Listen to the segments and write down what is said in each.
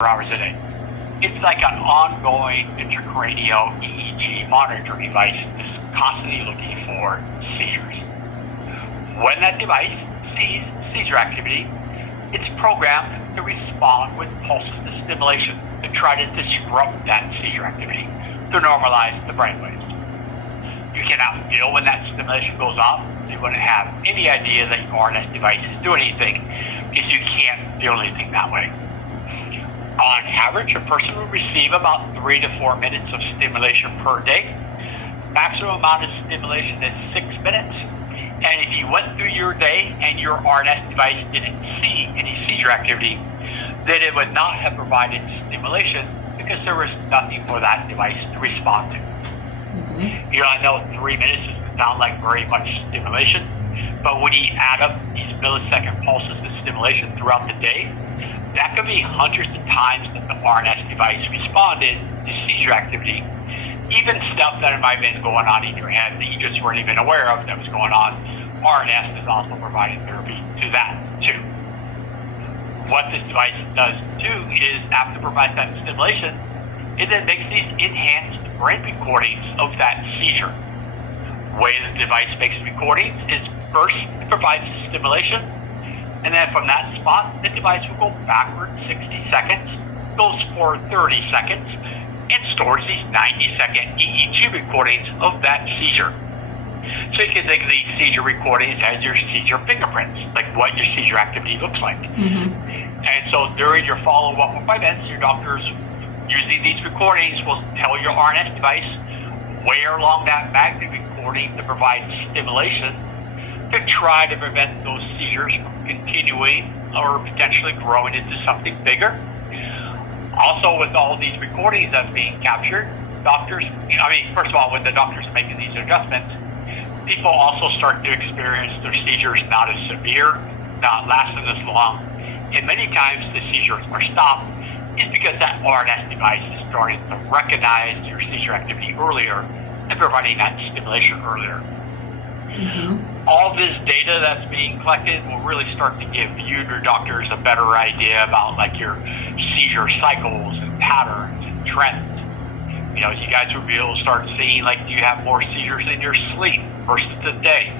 hours a day. It's like an ongoing intracranial EEG monitoring device that's constantly looking for seizures. When that device sees seizure activity, it's programmed to respond with pulses to stimulation to try to disrupt that seizure activity to normalize the brainwaves. You cannot feel when that stimulation goes off. You wouldn't have any idea that your RNS device is doing anything because you can't feel anything that way. On average, a person will receive about 3 to 4 minutes of stimulation per day. Maximum amount of stimulation is 6 minutes. And if you went through your day and your RNS device didn't see any seizure activity, then it would not have provided stimulation because there was nothing for that device to respond to. You know, I know 3 minutes doesn't sound like very much stimulation, but when you add up these millisecond pulses of stimulation throughout the day, that could be hundreds of times that the RNS device responded to seizure activity. Even stuff that might have been going on in your head that you just weren't even aware of that was going on, RNS is also providing therapy to that too. What this device does too is after it provides that stimulation, it then makes these enhanced brain recordings of that seizure. The way the device makes recordings is first it provides the stimulation, and then from that spot, the device will go backward 60 seconds, goes forward 30 seconds, and stores these 90-second EEG recordings of that seizure. So you can think of these seizure recordings as your seizure fingerprints, like what your seizure activity looks like. And so during your follow-up appointments, your doctors using these recordings will tell your RNS device where along that magnet recording to provide stimulation to try to prevent those seizures from continuing or potentially growing into something bigger. Also, with all these recordings that's being captured, first of all, when the doctors are making these adjustments, people also start to experience their seizures not as severe, not lasting as long, and many times the seizures are stopped is because that RNS device is starting to recognize your seizure activity earlier and providing that stimulation earlier. All this data that's being collected will really start to give you and your doctors a better idea about like your seizure cycles and patterns and trends. You know, you guys will be able to start seeing like, do you have more seizures in your sleep versus the day?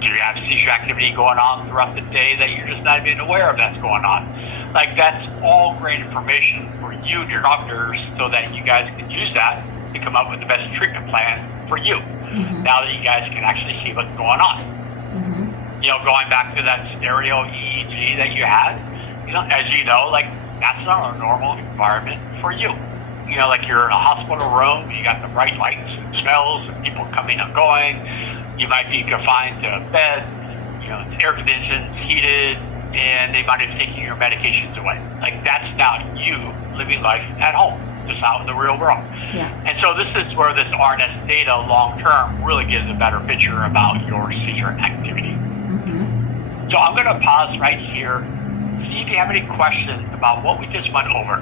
Do you have seizure activity going on throughout the day that you're just not even aware of that's going on? Like, that's all great information for you and your doctors so that you guys can use that to come up with the best treatment plan for you. Now that you guys can actually see what's going on. You know, going back to that stereo EEG that you had, you know, as you know, like, that's not a normal environment for you. You know, like you're in a hospital room, you got the bright lights and smells and people coming and going. You might be confined to a bed, you know, it's air conditioned, it's heated, and they might have taken your medications away. Like, that's not you living life at home, just out in the real world. And so this is where this RNS data long term really gives a better picture about your seizure activity. So I'm going to pause right here, see if you have any questions about what we just went over.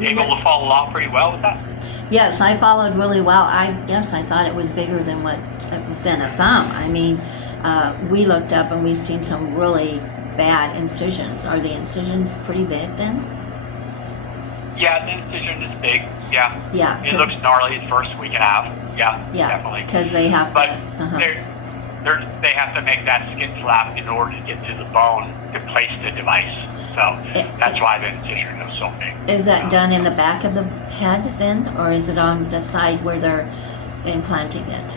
Able to follow along pretty well with that? Yes, I followed really well. I guess I thought it was bigger than a thumb. I mean, we looked up and we've seen some really bad incisions. Are the incisions pretty big then? Yeah, the incision is big. Yeah. It looks gnarly the first week and a half. Yeah, definitely. Because they have but they have to make that skin flap in order to get to the bone to place the device. So that's why the incision is so big. Is that done in the back of the head then, or is it on the side where they're implanting it?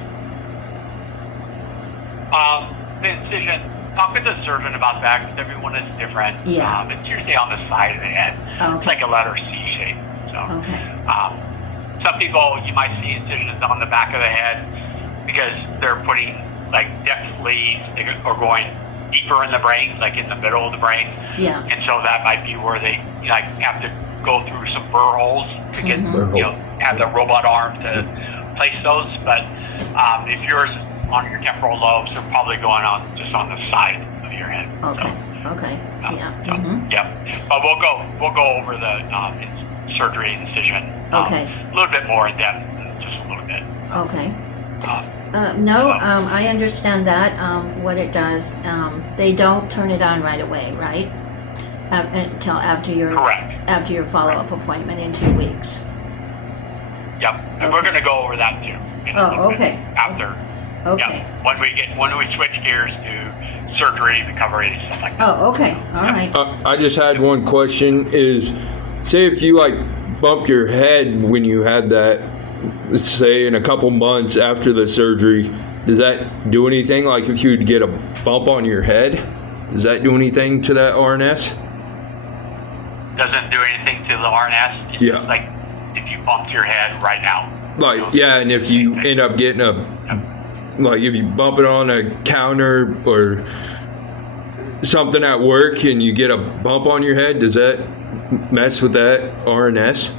The incision, talk with the surgeon about that because everyone is different. It's usually on the side of the head. It's like a letter C shape. So, some people, you might see incisions on the back of the head because they're putting like depth leads or going deeper in the brain, like in the middle of the brain. And so that might be where they like have to go through some burr holes to get, you know, have the robot arm to place those. But if yours on your temporal lobes, they're probably going on just on the side of your head. But we'll go over the surgery incision a little bit more in depth, just a little bit. I understand that what it does. They don't turn it on right away, right? until after your Correct. follow-up appointment in 2 weeks. Yep. And we're going to go over that too. Oh, okay. After. Okay. Yep. When we switch gears to surgery, recovery, stuff like that. Oh, okay. All right. I just had one question is, say if you like bumped your head when you had that, let's say in a couple months after the surgery, does that do anything? Like if you would get a bump on your head, does that do anything to that RNS? Doesn't do anything to the RNS. It's Yeah. just like if you bumped your head right now. Like, yeah, and if you end up getting like if you bump it on a counter or something at work and you get a bump on your head, does that mess with that RNS?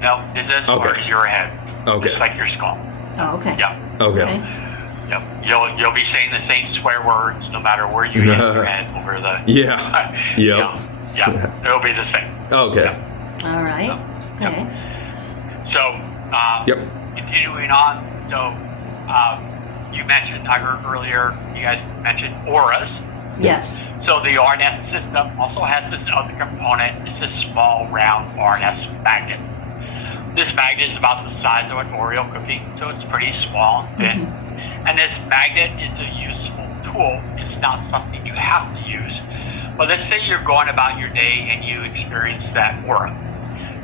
No, this is as far as your head. Okay. Just like your skull. Oh, okay. Yeah. Okay. Yep. You'll be saying the same swear words no matter where you hit your head over the. Yeah. Yep. Yeah. It'll be the same. Okay. Yep. All right. So, Okay. So, Yep. continuing on. So, you mentioned, I heard earlier, you guys mentioned auras. Yes. So the RNS system also has this other component. It's a small, round RNS magnet. This magnet is about the size of an Oreo cookie, so it's pretty small and thin. And this magnet is a useful tool. It's not something you have to use. But let's say you're going about your day and you experience that aura.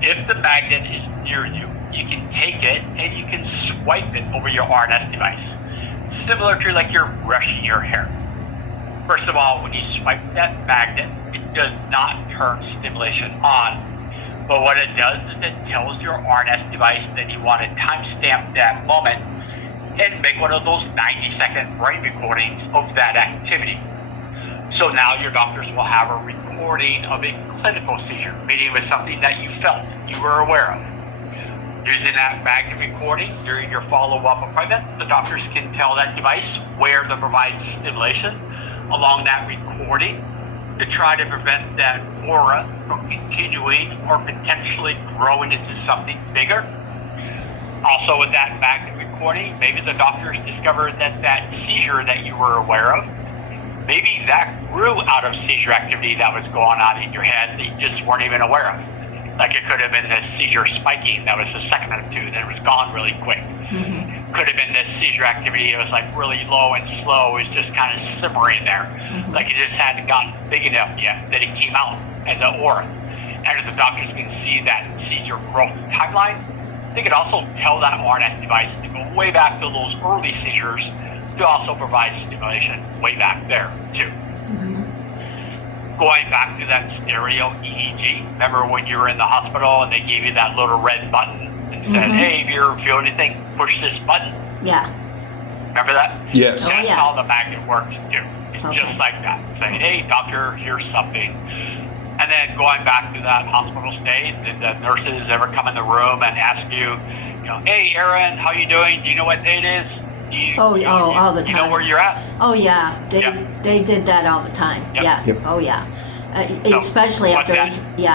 If the magnet is near you, you can take it and you can swipe it over your RNS device, similar to like you're brushing your hair. First of all, when you swipe that magnet, it does not turn stimulation on. But what it does is it tells your RNS device that you want to timestamp that moment and make one of those 90-second brain recordings of that activity. So now your doctors will have a recording of a clinical seizure, meaning with something that you felt, you were aware of. Using that magnet recording during your follow-up appointment, the doctors can tell that device where to provide stimulation along that recording to try to prevent that aura from continuing or potentially growing into something bigger. Also with that magnet recording, maybe the doctors discovered that that seizure that you were aware of, maybe that grew out of seizure activity that was going on in your head that you just weren't even aware of. Like it could have been this seizure spiking that was a second or two, then it was gone really quick. Could have been this seizure activity, it was like really low and slow, it was just kind of simmering there. Like it just hadn't gotten big enough yet that it came out as an aura. And if the doctors can see that seizure growth timeline, they could also tell that RNS device to go way back to those early seizures to also provide stimulation way back there too. Going back to that stereo EEG, remember when you were in the hospital and they gave you that little red button and said, hey, if you feel anything, push this button? Yeah. Remember that? Yes. That's yeah. how the magnet works too. It's Okay. just like that. Saying, hey, doctor, here's something. And then going back to that hospital stay, did the nurses ever come in the room and ask you, hey, Aaron, how you doing? Do you know what day it is? All the time. You know where you're at? Oh yeah, Yep. they did that all the time. Yep. Yeah. Yep. Oh yeah. So, Especially what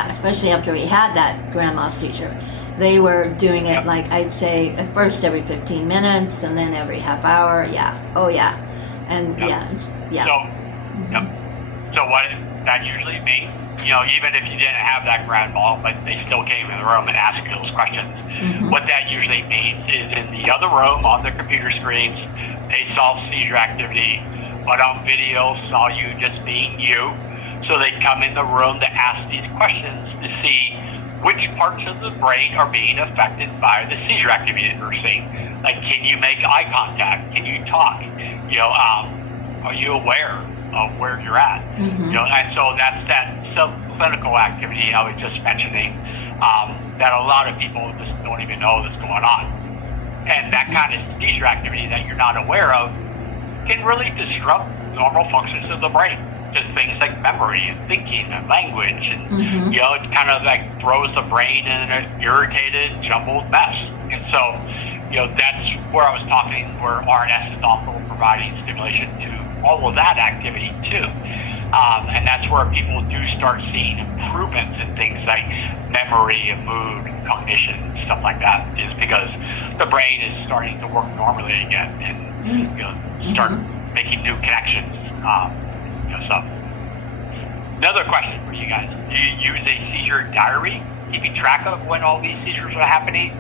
especially after he had that grandma seizure. They were doing it Yep. like I'd say at first every 15 minutes and then every half hour. Yeah. Oh yeah. And Yep. yeah. So what that usually means, even if you didn't have that grandma, but they still came in the room and asked you those questions, what that usually means is in the other room on the computer screens, they saw seizure activity, but on video saw you just being you. So they come in the room to ask these questions to see which parts of the brain are being affected by the seizure activity that we're seeing. Like, can you make eye contact? Can you talk? Are you aware of where you're at? And so that's that subclinical activity I was just mentioning that a lot of people just don't even know that's going on. And that kind of seizure activity that you're not aware of can really disrupt normal functions of the brain. Just things like memory and thinking and language. And, it kind of like throws the brain in an irritated, jumbled mess. And so, that's where I was talking, where RNS is also providing stimulation to all of that activity too. And that's where people do start seeing improvements in things like memory and mood, cognition, stuff like that, is because the brain is starting to work normally again and start making new connections. Another question for you guys. Do you use a seizure diary, keeping track of when all these seizures are happening?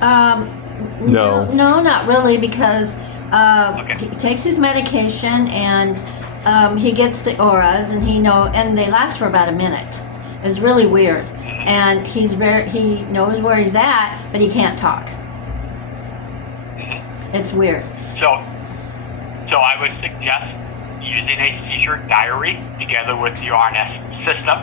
No. No, not really, because Okay. he takes his medication and he gets the auras, and and they last for about a minute. It's really weird, and he knows where he's at, but he can't talk. It's weird. So I would suggest using a seizure diary together with the RNS system,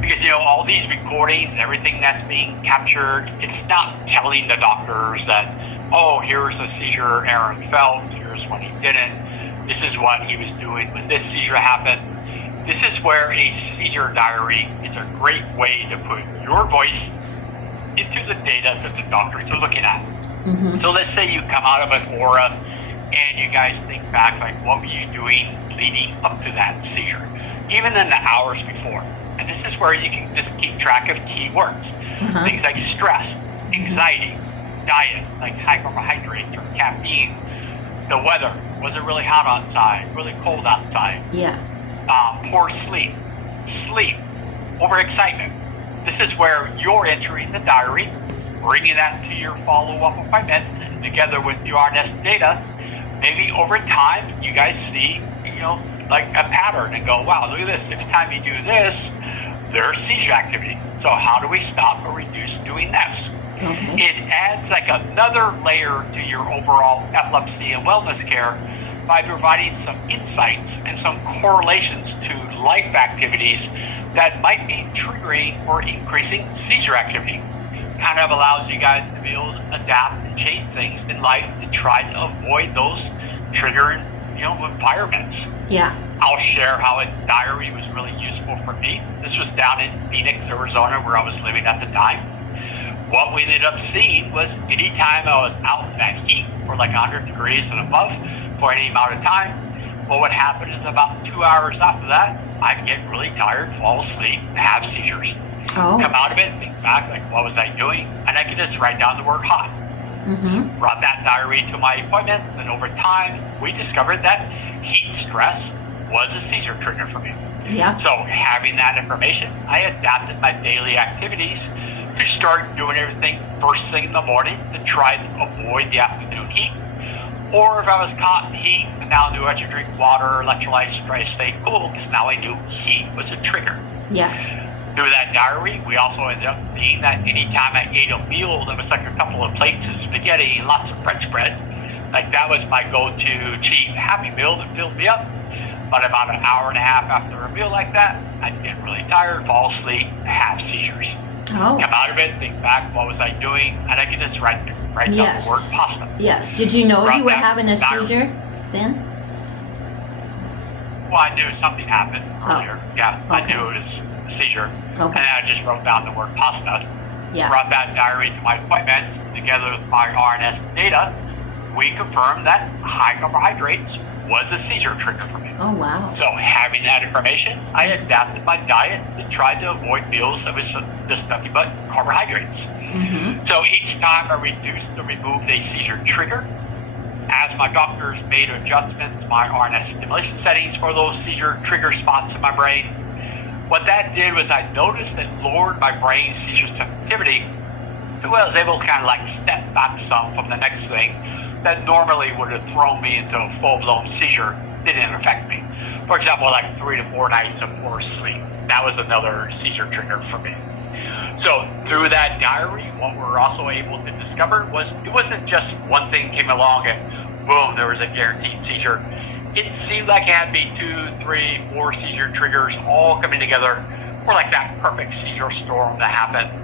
because all these recordings, everything that's being captured, it's not telling the doctors that, oh, here's a seizure Aaron felt, here's when he didn't, this is what he was doing when this seizure happened. This is where a seizure diary is a great way to put your voice into the data that the doctors are looking at. Mm-hmm. So let's say you come out of an aura and you guys think back, like, what were you doing leading up to that seizure, even in the hours before. And this is where you can just keep track of keywords, things like stress, anxiety, diet, like high carbohydrates or caffeine, the weather, was it really hot outside, really cold outside, Yeah. poor sleep, overexcitement. This is where you're entering the diary, bringing that to your follow-up appointment together with the RNS data. Maybe over time, you guys see, like a pattern and go, wow, look at this. Every time you do this, there's seizure activity. So how do we stop or reduce doing this? Okay. It adds like another layer to your overall epilepsy and wellness care by providing some insights and some correlations to life activities that might be triggering or increasing seizure activity. Kind of allows you guys to be able to adapt and change things in life to try to avoid those triggering, environments. Yeah. I'll share how a diary was really useful for me. This was down in Phoenix, Arizona, where I was living at the time. What we ended up seeing was anytime I was out in that heat for like 100 degrees and above for any amount of time, what would happen is about 2 hours after that, I'd get really tired, fall asleep, and have seizures. Oh. Come out of it, think back, like, what was I doing? And I could just write down the word hot. Mm-hmm. Brought that diary to my appointment, and over time, we discovered that heat stress was a seizure trigger for me. Yeah. So having that information, I adapted my daily activities to start doing everything first thing in the morning to try to avoid the afternoon heat. Or if I was caught in heat, and now I knew I should drink water, electrolytes, try to stay cool, because now I knew heat was a trigger. Yeah. Through that diary, we also ended up seeing that anytime I ate a meal that was like a couple of plates of spaghetti and lots of French bread, like that was my go-to cheap happy meal that filled me up. But about an hour and a half after a meal like that, I'd get really tired, fall asleep, have seizures. Oh. Come out of it, think back, what was I doing? And I could just write down Yes. the word pasta. Yes. Did you know you were Brought that having a diary. seizure then? Well, I knew something happened earlier. Yeah, I okay. knew it was a seizure. Okay. And I just wrote down the word pasta. Yeah. Brought that diary to my appointment together with my RNS data. We confirmed that high carbohydrates was a seizure trigger for me. Oh, wow. So having that information, I adapted my diet to try to avoid meals that was just nothing but carbohydrates. Mm-hmm. So each time I reduced or removed a seizure trigger, as my doctors made adjustments to my RNS stimulation settings for those seizure trigger spots in my brain, what that did was I noticed it lowered my brain's seizure sensitivity, so I was able to kind of like step back some from the next thing that normally would have thrown me into a full-blown seizure. Didn't affect me. For example, like 3 to 4 nights of poor sleep. That was another seizure trigger for me. So through that diary, what we were also able to discover was it wasn't just one thing came along and boom, there was a guaranteed seizure. It seemed like it had to be 2, 3, 4 seizure triggers all coming together for like that perfect seizure storm that happened.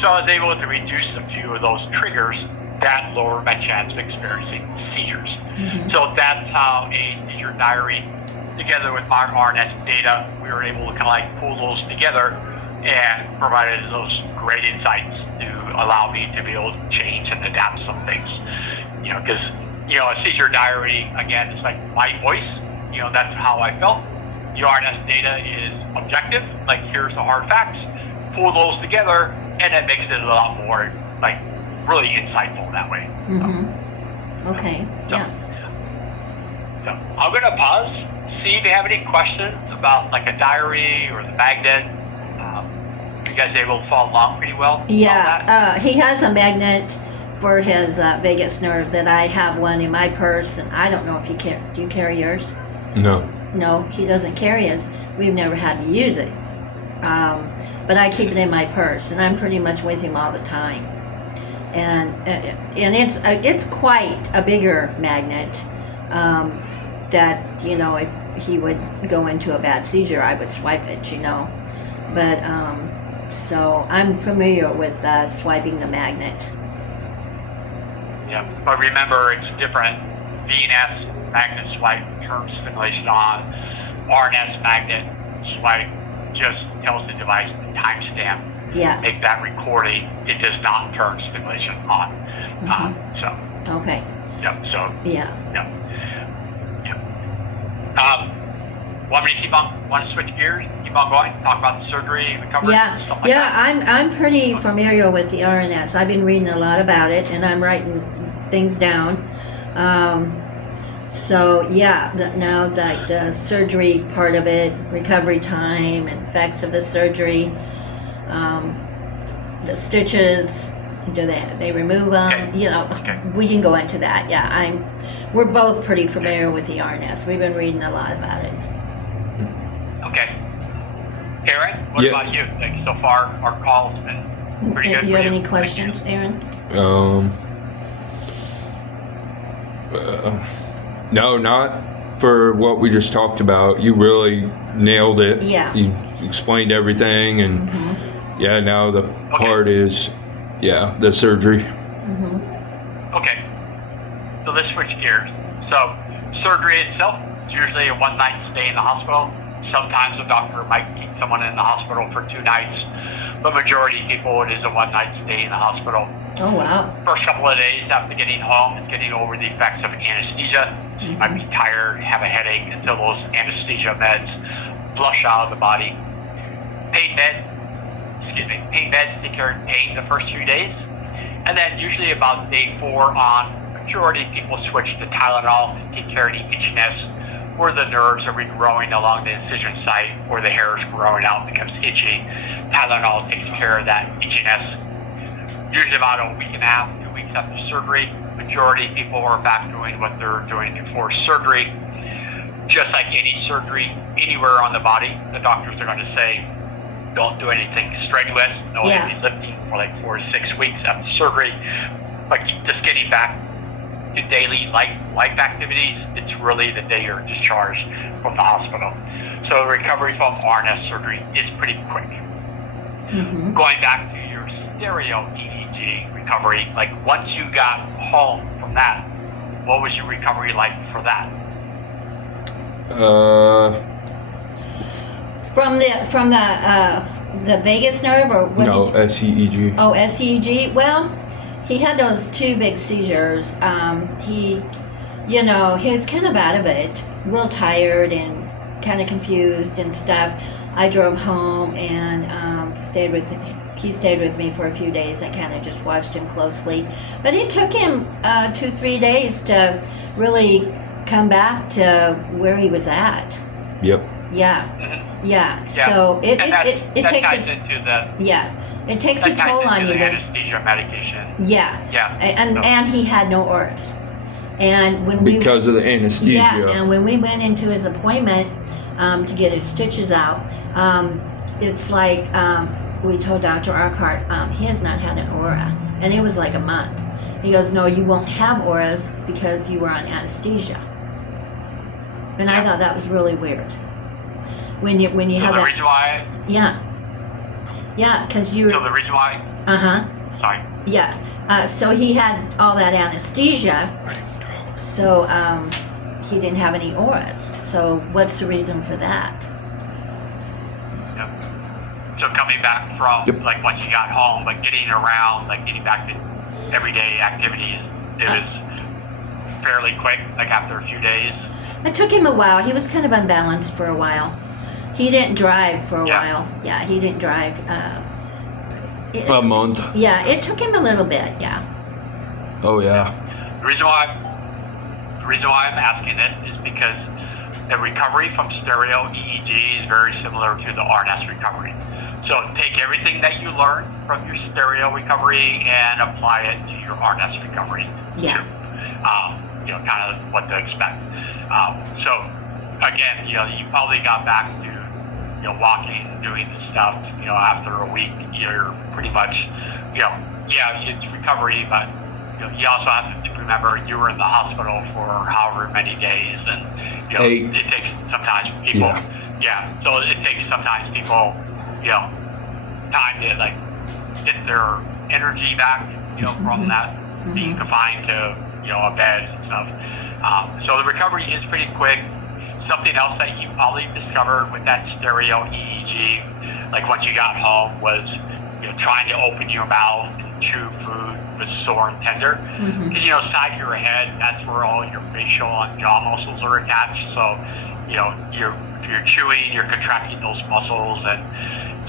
So I was able to reduce a few of those triggers that lowered my chance of experiencing seizures. Mm-hmm. So that's how a seizure diary, together with my RNS data, we were able to kind of like pull those together and provided those great insights to allow me to be able to change and adapt some things. Because a seizure diary, again, is like my voice. That's how I felt. The RNS data is objective, like here's the hard facts. Pull those together, and it makes it a lot more like really insightful that way. Mm-hmm. Okay. So, Yeah. so I'm gonna pause, see if you have any questions about like a diary or the magnet. You guys able to follow along pretty well? Yeah, he has a magnet for his vagus nerve that I have one in my purse, and I don't know if do you carry yours? No. No, he doesn't carry his. We've never had to use it. But I keep it in my purse, and I'm pretty much with him all the time. And it's quite a bigger magnet that, you know, if he would go into a bad seizure, I would swipe it, you know. But so I'm familiar with swiping the magnet. Yeah, but remember it's different. VNS magnet swipe turns stimulation on. RNS magnet swipe just tells the device the timestamp. Yeah. Make that recording. It does not turn stimulation on. Okay. Yep. So. Yeah. Yep. Want me to want to switch gears? Keep on going. Talk about the surgery, recovery, stuff like that. I'm pretty familiar with the RNS. I've been reading a lot about it, and I'm writing things down. So yeah, now that the surgery part of it, recovery time, and effects of the surgery, the stitches, do they remove them? Okay. You know, Okay. we can go into that. Yeah, we're both pretty familiar with the RNS. We've been reading a lot about it. Okay. Aaron, what Yes. about you? Like so far, our call's been pretty good. Do you for have any Thank questions, you. Aaron? No, not for what we just talked about. You really nailed it. Yeah. You explained everything, and yeah, now the part is, the surgery. Okay. So let's switch gears. So surgery itself is usually a one-night stay in the hospital. Sometimes a doctor might keep someone in the hospital for 2 nights, but majority of people it is a one-night stay in the hospital. Oh wow. First couple of days after getting home and getting over the effects of anesthesia, you might be tired, have a headache until those anesthesia meds flush out of the body. Pain meds take care of pain the first 3 days, and then usually about day 4 on, majority of people switch to Tylenol to take care of the itchiness, where the nerves are regrowing along the incision site, where the hair is growing out and becomes itchy. Tylenol takes care of that itchiness. Usually about a week and a half, 2 weeks after surgery, majority of people are back doing what they're doing before surgery. Just like any surgery anywhere on the body, the doctors are going to say, don't do anything strenuous, no heavy lifting for like 4 to 6 weeks after surgery, but just getting back to daily life activities. It's really the day you're discharged from the hospital. So recovery from RNS surgery is pretty quick. Going back to your stereo EEG recovery, like once you got home from that, what was your recovery like for that? From the vagus nerve, or what? No, SEEG. Oh, SEEG. Well, he had those 2 big seizures. He was kind of out of it, real tired and kind of confused and stuff. I drove home and he stayed with me for a few days. I kind of just watched him closely, but it took him 2-3 days to really come back to where he was at. Yep. Yeah. So it takes ties into it takes a toll on you. The anesthesia medication. Yeah. And he had no auras. And when Because of the anesthesia. Yeah, and when we went into his appointment to get his stitches out, it's like we told Dr. Arcart he has not had an aura, and it was like a month. He goes, no, you won't have auras because you were on anesthesia. And I thought that was really weird. When you have that. Reason why? Yeah, because you. So the reason why? Sorry. Yeah. So he had all that anesthesia. So he didn't have any auras. So what's the reason for that? Yep. So coming back from like once you got home, like getting around, like getting back to everyday activities, it was fairly quick. Like after a few days. It took him a while. He was kind of unbalanced for a while. He didn't drive for a while. Yeah, he didn't drive. A month. Yeah, it took him a little bit. Yeah. Oh yeah. The reason why I'm asking this is because the recovery from stereo EEG is very similar to the RNS recovery. So take everything that you learn from your stereo recovery and apply it to your RNS recovery. Yeah. Kind of what to expect. So again, you probably got back to, walking, doing the stuff, after a week, you're pretty much, it's recovery, but you also have to remember you were in the hospital for however many days, and it takes sometimes people, so it takes sometimes people, time to like get their energy back, from that being confined to a bed and stuff. So the recovery is pretty quick. Something else that you probably discovered with that stereo EEG, like once you got home, was trying to open your mouth and chew food was sore and tender. Because side of your head, that's where all your facial and jaw muscles are attached. So you're chewing, you're contracting those muscles, and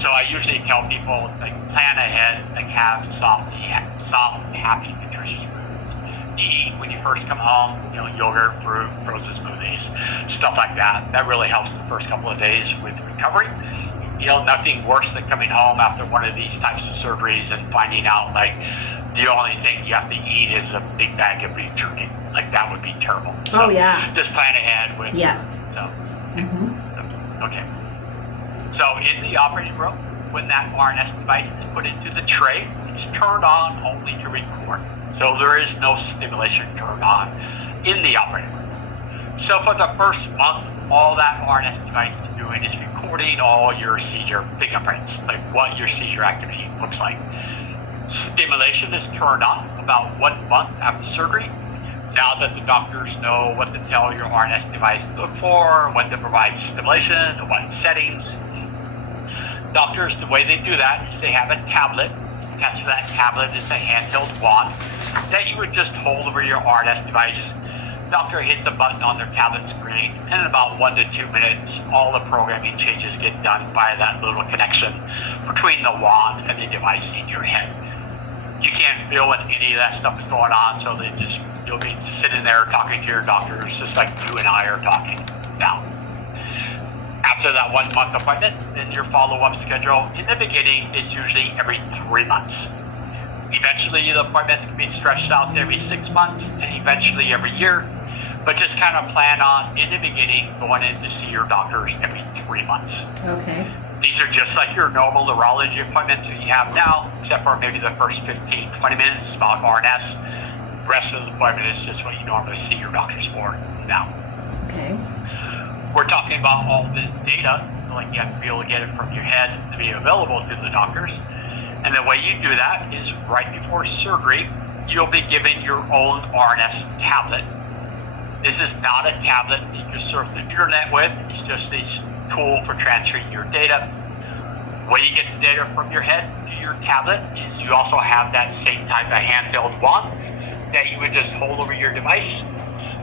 so I usually tell people like plan ahead, like have soft, happy, nutritious foods. Eat when you first come home, yogurt, fruit, frozen smoothies, stuff like that. That really helps the first couple of days with recovery. Nothing worse than coming home after one of these types of surgeries and finding out like the only thing you have to eat is a big bag of beef jerky. Like that would be terrible. So just plan ahead with. So. Okay. So in the operating room, when that RNS device is put into the tray, it's turned on only to record. So there is no stimulation turned on in the operating room. So for the first month, all that RNS device is doing is recording all your seizure fingerprints, like what your seizure activity looks like. Stimulation is turned on about 1 month after surgery. Now that the doctors know what to tell your RNS device to look for, when to provide stimulation, what settings. Doctors, the way they do that is they have a tablet. Attached to that tablet is a handheld wand that you would just hold over your RNS device. Doctor hits a button on their tablet screen, and in about 1 to 2 minutes, all the programming changes get done by that little connection between the wand and the device in your head. You can't feel when any of that stuff is going on, so you'll be sitting there talking to your doctors just like you and I are talking now. After that 1 month appointment, then your follow-up schedule in the beginning is usually every 3 months. Eventually, the appointments can be stretched out to every 6 months and eventually every year, but just kind of plan on, in the beginning, going in to see your doctors every 3 months. Okay. These are just like your normal neurology appointments that you have now, except for maybe the first 15, 20 minutes about RNS. The rest of the appointment is just what you normally see your doctors for now. Okay. We're talking about all this data, like you have to be able to get it from your head to be available to the doctors. And the way you do that is right before surgery, you'll be given your own RNS tablet. This is not a tablet you can surf the internet with. It's just a tool for transferring your data. When you get the data from your head to your tablet, is you also have that same type of handheld wand that you would just hold over your device.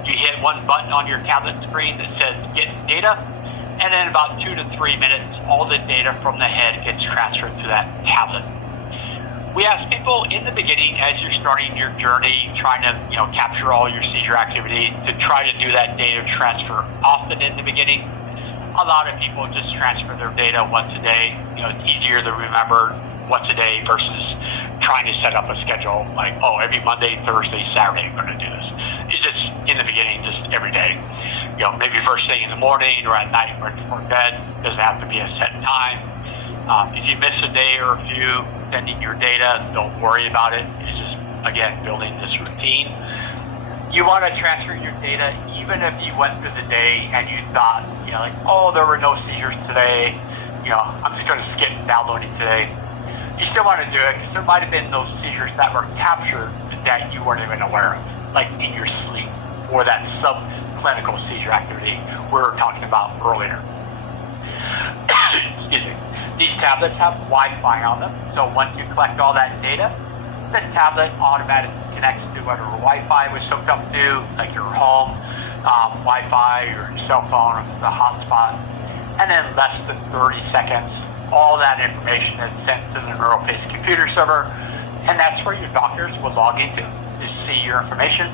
You hit one button on your tablet screen that says get data, and in about 2 to 3 minutes, all the data from the head gets transferred to that tablet. We ask people in the beginning, as you're starting your journey, trying to capture all your seizure activity, to try to do that data transfer often in the beginning. A lot of people just transfer their data once a day. It's easier to remember once a day versus trying to set up a schedule like, every Monday, Thursday, Saturday, I'm going to do this. It's just in the beginning, just every day. Maybe first thing in the morning or at night right before bed. Doesn't have to be a set time. If you miss a day or a few sending your data, don't worry about it. It's just, again, building this routine. You want to transfer your data even if you went through the day and you thought, there were no seizures today. I'm just going to skip downloading today. You still want to do it because there might have been those seizures that were captured that you weren't even aware of, like in your sleep, or that subclinical seizure activity we were talking about earlier. Excuse me. These tablets have Wi-Fi on them, so once you collect all that data, the tablet automatically connects to whatever Wi-Fi was hooked up to, like your home Wi-Fi or your cell phone or the hotspot, and in less than 30 seconds, all that information is sent to the NeuroPace computer server, and that's where your doctors will log into to see your information.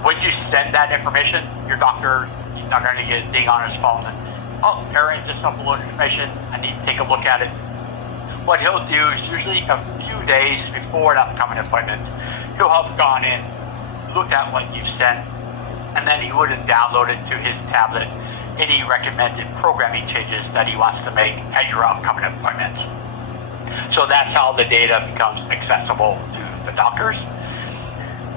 When you send that information, your doctor not going to get a ding on his phone and, oh, Aaron just uploaded information. I need to take a look at it. What he'll do is usually a few days before an upcoming appointment, he'll have gone in, looked at what you've sent, and then he would have downloaded to his tablet any recommended programming changes that he wants to make at your upcoming appointments. So that's how the data becomes accessible to the doctors.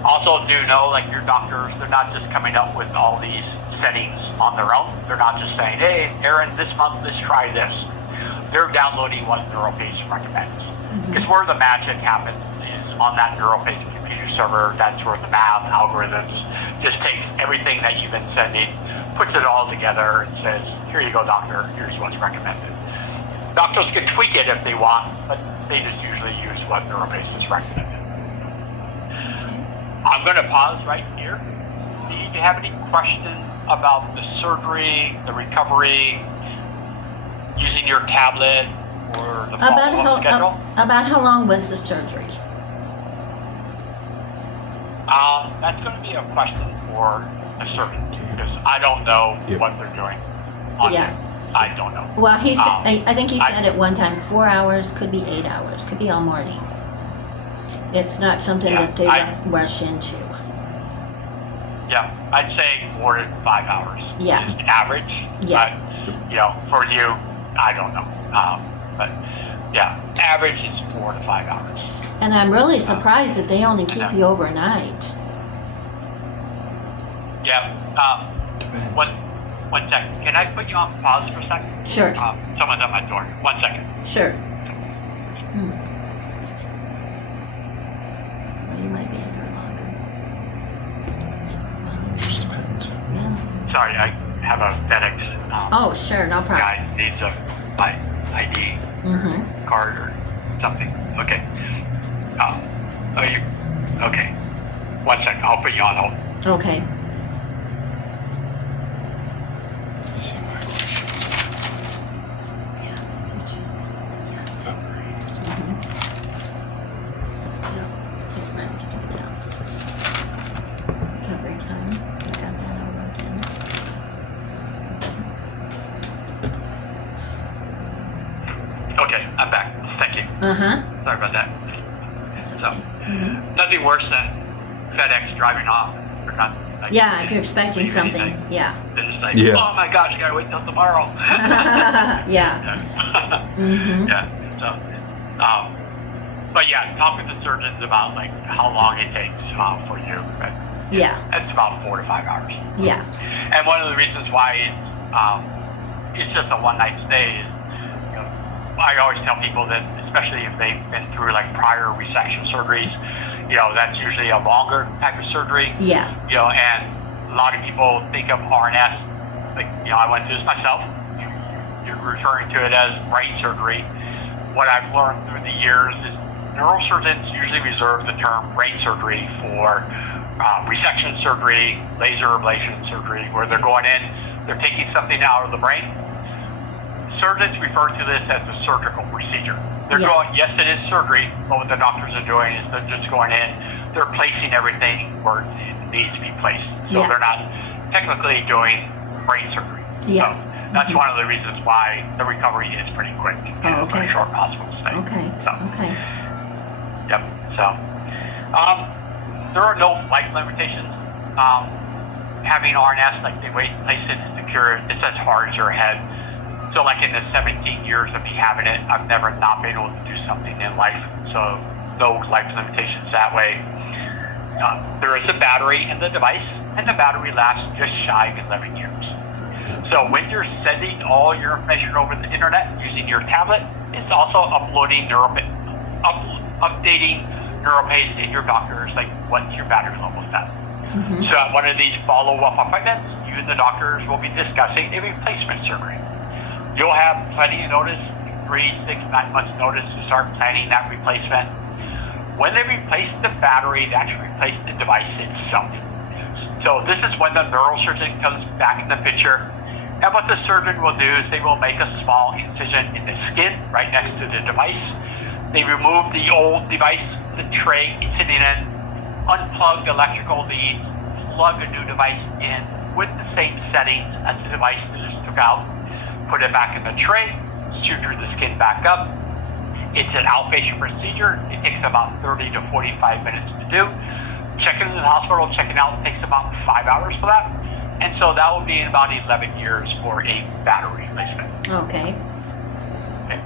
Also, do know, like, your doctors, they're not just coming up with all these settings on their own. They're not just saying, hey, Aaron, this month, let's try this. They're downloading what NeuroPace recommends. Because where the magic happens is on that NeuroPace computer server. That's where the math algorithms just takes everything that you've been sending, puts it all together, and says, here you go, doctor, here's what's recommended. Doctors can tweak it if they want, but they just usually use what NeuroPace is recommended. I'm going to pause right here. Do you have any questions about the surgery, the recovery, using your tablet, or the follow-up schedule? About how long was the surgery? That's going to be a question for the surgeon, because I don't know what they're doing. I don't know. Well, he said, I think he said at one time 4 hours, could be 8 hours, could be all morning. It's not something that they rush into. Yeah, I'd say 4 to 5 hours is average. Yeah. But, for you, I don't know. But, yeah, average is 4 to 5 hours. And I'm really surprised that they only keep you overnight. Yeah. One second. Can I put you on pause for a second? Sure. Someone's at my door. 1 second. Sure. Well, you might be in there longer. Just depends. Yeah. Sorry, I have a FedEx. Oh, sure, no problem. Guy needs my ID card or something. Okay. Okay. 1 second. I'll put you on hold. Okay. You see my questions. Yeah, stitches. Yeah. Put my stuff down. Recovery time. I got that all wrote in. Okay, I'm back. Thank you. Sorry about that. That's So, okay. nothing worse than FedEx driving off. They're not, like, Yeah, if you're expecting doing something. anything. Yeah. They're just like, Yeah. oh my gosh, you gotta wait till tomorrow. Yeah. Yeah. So, but yeah, talk with the surgeons about like how long it takes for you. But Yeah. it's about 4 to 5 hours. Yeah. And one of the reasons why it's just a one-night stay is, I always tell people that, especially if they've been through like prior resection surgeries, that's usually a longer type of surgery. Yeah. And a lot of people think of RNS, like, I went through this myself. You're referring to it as brain surgery. What I've learned through the years is neurosurgeons usually reserve the term brain surgery for resection surgery, laser ablation surgery, where they're going in, they're taking something out of the brain. Surgeons refer to this as a surgical procedure. They're going, yes, it is surgery, but what the doctors are doing is they're just going in, they're placing everything where it needs to be placed. So they're not technically doing brain surgery. Yeah. So that's one of the reasons why the recovery is pretty quick. Oh, okay. Pretty short hospital stay. Okay. So, Okay. Yep. So, there are no life limitations. Having RNS, like the way you place it is secure, it's as hard as your head. So like in the 17 years of me having it, I've never not been able to do something in life. So no life limitations that way. There is a battery in the device, and the battery lasts just shy of 11 years. So when you're sending all your information over the internet using your tablet, it's also updating NeuroPace in your doctors, like what's your battery level status. So at one of these follow-up appointments, you and the doctors will be discussing a replacement surgery. You'll have plenty of notice, 3, 6, 9 months notice to start planning that replacement. When they replace the battery, they actually replace the device itself. So this is when the neurosurgeon comes back in the picture. And what the surgeon will do is they will make a small incision in the skin right next to the device. They remove the old device, the tray it's sitting in, unplug the electrical lead, plug a new device in, with the same settings as the device that just took out. Put it back in the tray, suture the skin back up. It's an outpatient procedure. It takes about 30 to 45 minutes to do. Checking in the hospital, checking out takes about 5 hours for that. And so that will be in about 11 years for a battery replacement. Okay. Okay.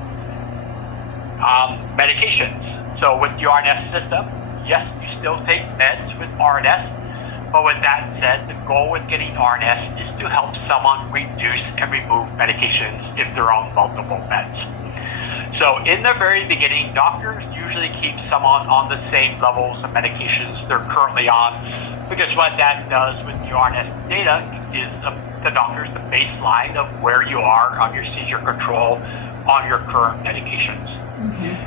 Medications. So with the RNS system, yes, you still take meds with RNS, but with that said, the goal with getting RNS is to help someone reduce and remove medications if they're on multiple meds. So in the very beginning, doctors usually keep someone on the same levels of medications they're currently on, because what that does with the RNS data is the doctor's the baseline of where you are on your seizure control on your current medications.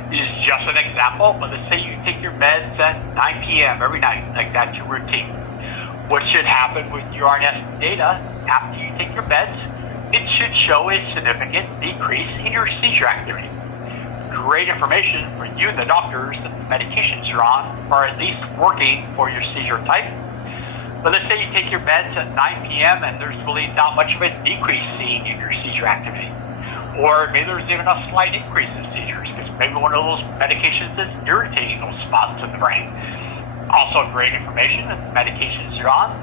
This is just an example, but let's say you take your meds at 9 p.m. every night, like that's your routine. What should happen with your RNS data after you take your meds? It should show a significant decrease in your seizure activity. Great information for you and the doctors that the medications you're on are at least working for your seizure type. But let's say you take your meds at 9 p.m. and there's really not much of a decrease seen in your seizure activity. Or maybe there's even a slight increase in seizures, because maybe one of those medications is irritating those spots in the brain. Also great information that the medications you're on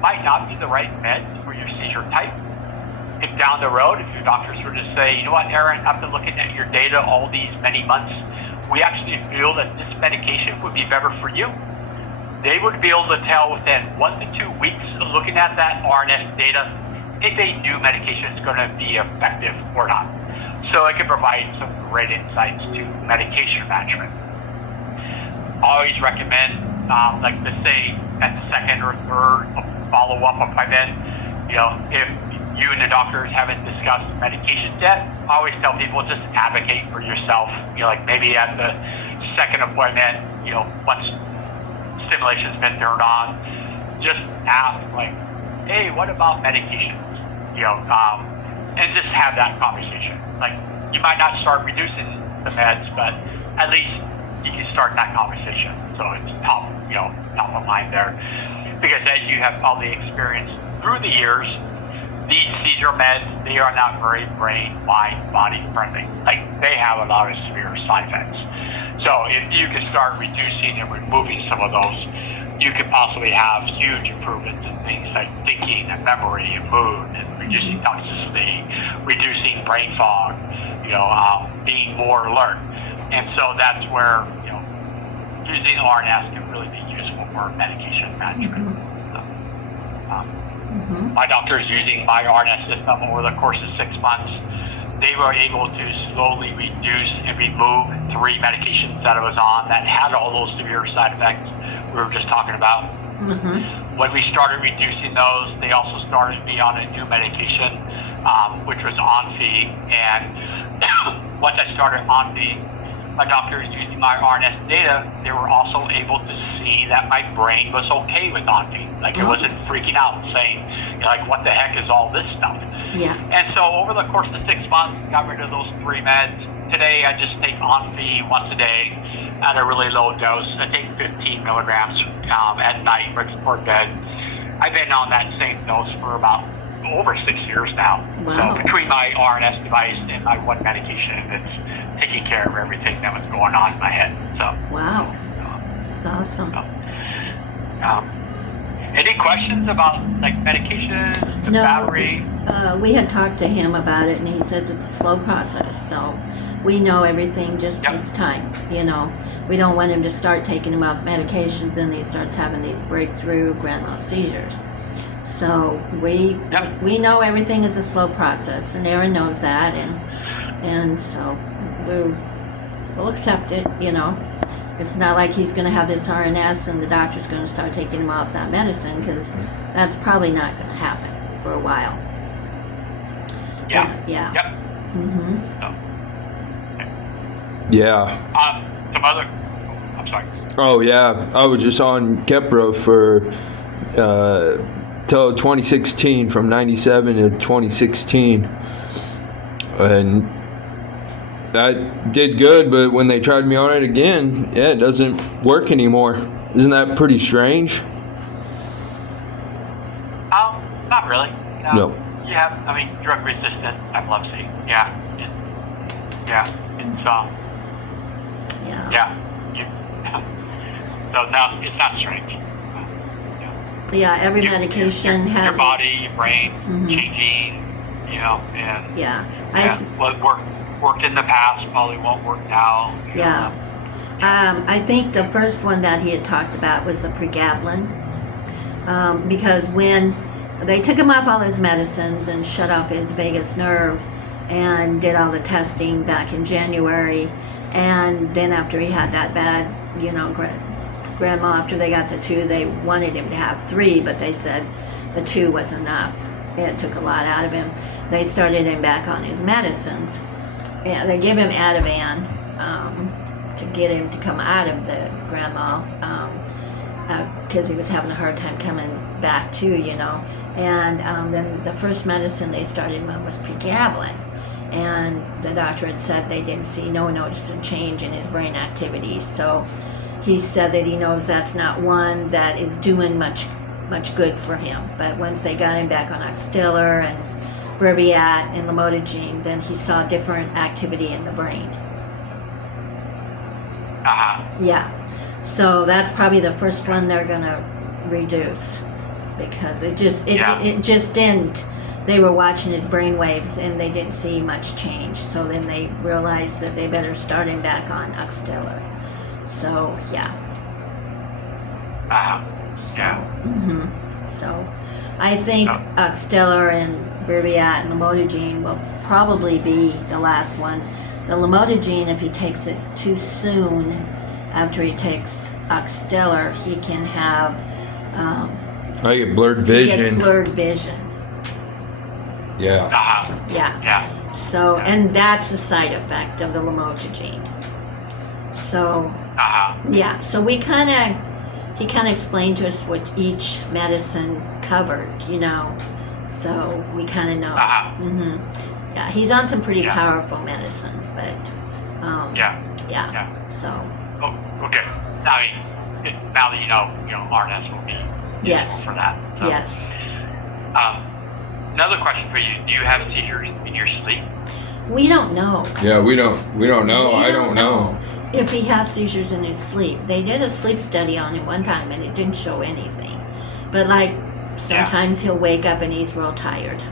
might not be the right meds for your seizure type. If down the road, if your doctors were to say, you know what, Aaron, after looking at your data all these many months, we actually feel that this medication would be better for you, they would be able to tell within 1 to 2 weeks of looking at that RNS data if a new medication is going to be effective or not. So it can provide some great insights to medication management. Always recommend, like let's say at the second or third follow-up appointment, if you and the doctors haven't discussed medications yet, I always tell people just advocate for yourself. Like maybe at the second appointment, once stimulation's been turned on, just ask like, hey, what about medications? And just have that conversation. Like, you might not start reducing the meds, but at least you can start that conversation. So it's top of mind there. Because as you have probably experienced through the years, these seizure meds, they are not very brain, mind, body friendly. Like, they have a lot of severe side effects. So if you can start reducing and removing some of those, you could possibly have huge improvements in things like thinking and memory and mood and reducing toxicity, reducing brain fog, being more alert. And so that's where, using RNS can really be useful for medication management. My doctor is using my RNS system over the course of 6 months. They were able to slowly reduce and remove 3 medications that I was on that had all those severe side effects we were just talking about. When we started reducing those, they also started me on a new medication, which was Onfi. And once I started Onfi, my doctors using my RNS data, they were also able to see that my brain was okay with Onfi. Like, it wasn't freaking out and saying, like, what the heck is all this stuff? Yeah. And so over the course of 6 months, got rid of those 3 meds. Today, I just take Onfi once a day at a really low dose. I take 15 milligrams at night right before bed. I've been on that same dose for about over 6 years now. Wow. So between my RNS device and my one medication, it's taking care of everything that was going on in my head. So. Wow. That's awesome. Any questions about like medication, the battery? We had talked to him about it, and he says it's a slow process. So we know everything just takes time. We don't want him to start taking him off medications and he starts having these breakthrough grand mal seizures. So we know everything is a slow process, and Aaron knows that, and so we'll accept it. It's not like he's going to have this RNS and the doctor's going to start taking him off that medicine, because that's probably not going to happen for a while. Yeah. Yep. Yeah. Some other. I'm sorry. Oh yeah, I was just on Keppra for till 2016, from 97 to 2016, and that did good. But when they tried me on it again, it doesn't work anymore. Isn't that pretty strange? Not really. No. You have, I mean, drug-resistant epilepsy. Yeah. It's Yeah. yeah. You, so no, it's not strange. Yeah, every You- medication your has. body, your brain Mhm. changing. And Yeah. what worked in the past probably won't work now. Yeah. I think the first one that he had talked about was the pregabalin, because when they took him off all his medicines and shut off his vagus nerve and did all the testing back in January, and then after he had that bad, grandma, after they got the 2, they wanted him to have 3, but they said the 2 was enough. It took a lot out of him. They started him back on his medicines. Yeah, they gave him Ativan to get him to come out of the grandma, because he was having a hard time coming back to, And then the first medicine they started him on was pregabalin. And the doctor had said they didn't see no noticeable change in his brain activity. So he said that he knows that's not one that is doing much good for him. But once they got him back on Oxtellar and Briviat and Lamotagine, then he saw different activity in the brain. Yeah. So that's probably the first one they're gonna reduce, because it just didn't. They were watching his brain waves and they didn't see much change. So then they realized that they better start him back on Oxtellar. So yeah. So I think Oxtellar and Briviat and Lamotagine will probably be the last ones. The Lamotagine, if he takes it too soon after he takes Oxtellar, he can have I get blurred he vision. gets blurred vision. Yeah. Yeah. So, and that's a side effect of the Lamotagine. So, yeah. So he kind of explained to us what each medicine covered, So we kind of know. Yeah, he's on some pretty powerful medicines, but So. Oh, okay. I mean, now that you know, RNS will be useful for that. So. Yes. Another question for you: do you have seizures in your sleep? We don't know. Yeah, we don't know. I don't know if he has seizures in his sleep. They did a sleep study on him one time and it didn't show anything. But sometimes he'll wake up and he's real tired.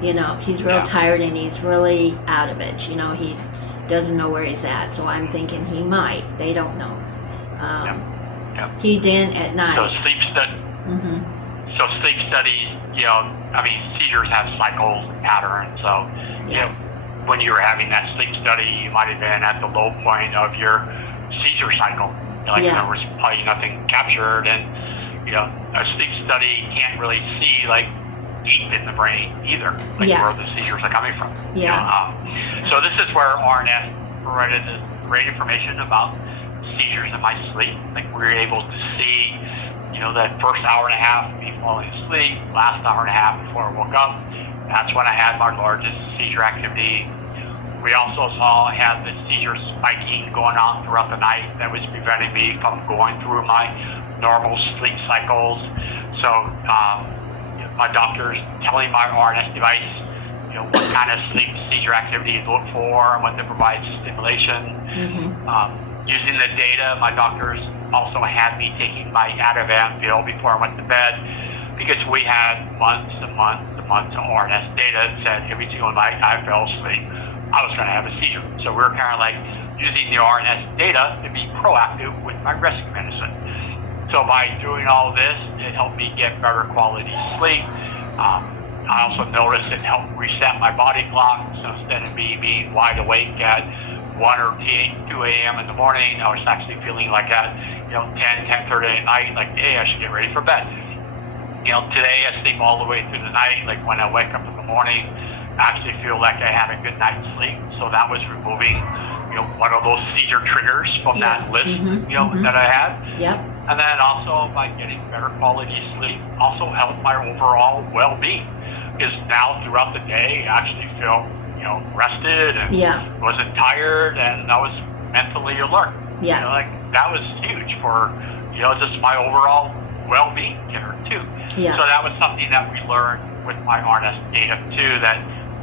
He's real tired and he's really out of it. He doesn't know where he's at. So I'm thinking he might. They don't know. He did at night. So sleep study. So sleep studies, seizures have cycles and patterns. So, when you were having that sleep study, you might have been at the low point of your seizure cycle. There was probably nothing captured, and a sleep study can't really see deep in the brain either, where the seizures are coming from. So this is where RNS provided us great information about seizures in my sleep. We were able to see, that first hour and a half of me falling asleep, last hour and a half before I woke up. That's when I had my largest seizure activity. We also saw I had the seizure spiking going on throughout the night that was preventing me from going through my normal sleep cycles. So my doctor's telling my RNS device, what kind of sleep seizure activity to look for and when to provide stimulation. Using the data, my doctors also had me taking my Ativan pill before I went to bed, because we had months and months and months of RNS data that said every single night I fell asleep, I was going to have a seizure. So we were kind of using the RNS data to be proactive with my rescue medicine. So by doing all of this, it helped me get better quality sleep. I also noticed it helped reset my body clock. So instead of me being wide awake at 1 or 2 a.m. in the morning, I was actually feeling like at 10:30 at night, hey, I should get ready for bed. Today I sleep all the way through the night. When I wake up in the morning, I actually feel like I had a good night's sleep. So that was removing, one of those seizure triggers from that list, that I had. Yep. And then also by getting better quality sleep, also helped my overall well-being. Because now throughout the day, I actually feel, rested and wasn't tired, and I was mentally alert. Yeah. That was huge for, just my overall well-being care too. Yeah. So that was something that we learned with my RNS data too, that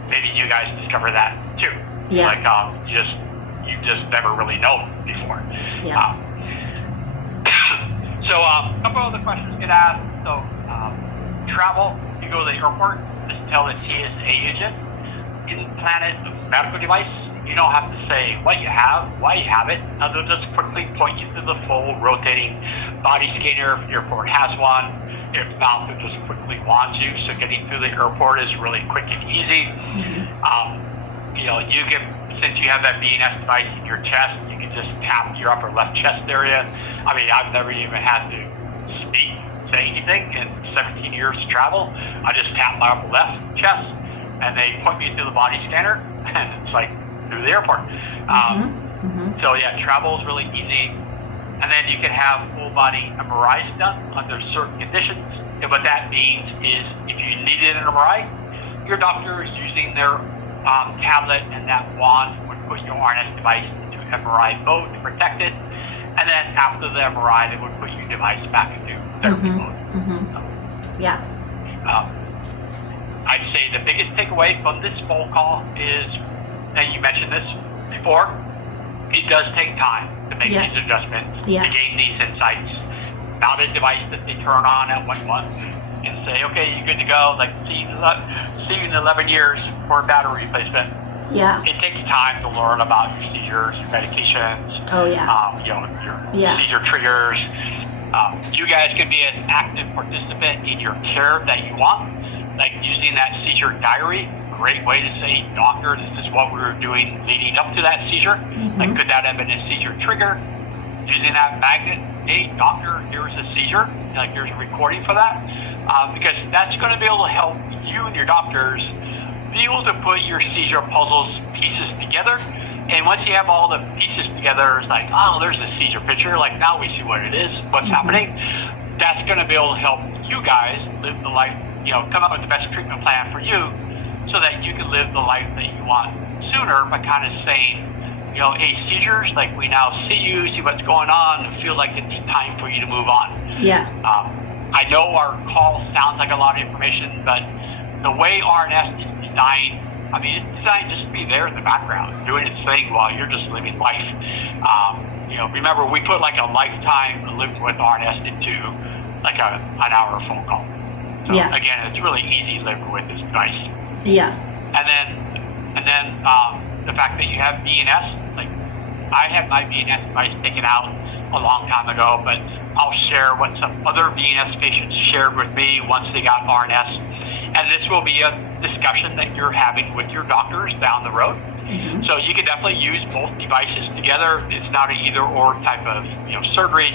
maybe you guys discover that too. Yeah. Like you just never really know before. Yeah. So a couple other questions get asked. So travel, you go to the airport, just tell the TSA agent, implanted medical device. You don't have to say what you have, why you have it. They'll just quickly point you to the full rotating body scanner if the airport has one. If not, they'll just quickly wand you. So getting through the airport is really quick and easy. You know, you can, since you have that BNS device in your chest, you can just tap your upper left chest area. I mean, I've never even had to say anything in 17 years of travel. I just tap my upper left chest, and they point me to the body scanner, and it's like through the airport. So yeah, travel is really easy. And then you can have full body MRIs done under certain conditions. And what that means is if you needed an MRI, your doctor is using their tablet, and that wand would put your RNS device into MRI mode to protect it. And then after the MRI, they would put your device back into therapy mode. Yeah. I'd say the biggest takeaway from this phone call is, and you mentioned this before, it does take time to make Yes. these adjustments, Yeah. to gain these insights. Not a device that they turn on at 1 month and say, okay, you're good to go, like see you in 11 years for a battery replacement. Yeah. It takes time to learn about your seizures, your medications, Oh yeah. you know, your Yeah. seizure triggers. You guys can be an active participant in your care that you want, like using that seizure diary. Great way to say, doctor, this is what we were doing leading up to that seizure. Like, could that have been a seizure trigger? Using that magnet, hey, doctor, here's a seizure. Like, here's a recording for that. Because that's going to be able to help you and your doctors be able to put your seizure puzzles pieces together. And once you have all the pieces together, it's like, oh, there's a seizure picture. Like, now we see what it is, what's happening. That's going to be able to help you guys live the life, you know, come up with the best treatment plan for you so that you can live the life that you want sooner by kind of saying, you know, hey, seizures, like, we now see you, see what's going on, feel like it's time for you to move on. Yeah. I know our call sounds like a lot of information, but the way RNS is designed, I mean, it's designed just to be there in the background, doing its thing while you're just living life. You know, remember, we put like a lifetime living with RNS into like an hour phone call. So Yeah. again, it's really easy living with this device. Yeah. And then the fact that you have BNS, like I had my BNS device taken out a long time ago, but I'll share what some other BNS patients shared with me once they got RNS. And this will be a discussion that you're having with your doctors down the road. So you can definitely use both devices together. It's not an either or type of, you know, surgery.